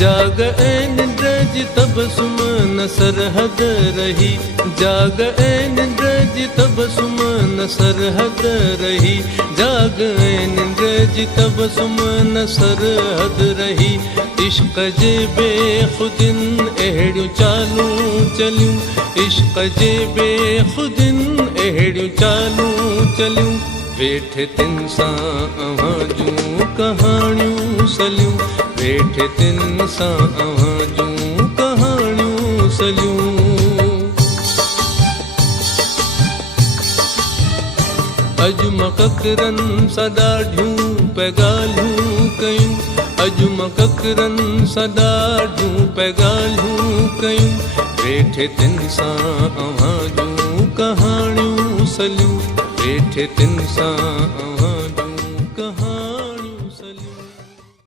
जाग ऐं निंड जी तबसुम न सरहद रही, जाग ऐं निंड जी तबसुम न सरहद रही, जाग ऐं निंड जी तबसुम न सरहद रही। इश्क जे बेखुदिन अहिड़ियूं चालूं चलियूं, इश्क जे बेखुदिन अहिड़ियूं चालूं चलियूं, वेठे तिन सां अव्हां जूं कहाणियूं सलियूं, वेठे तिन सां अव्हां जूं कहाणियूं सलियूं। अॼु मककरनि सां ॾाढियूं पे ॻाल्हियूं कयूं, अॼु मककरनि सां ॾाढियूं पे ॻाल्हियूं कयूं, वेठे तिन सां अव्हां जूं कहाणियूं सलियूं, वेठे तिन सां अव्हां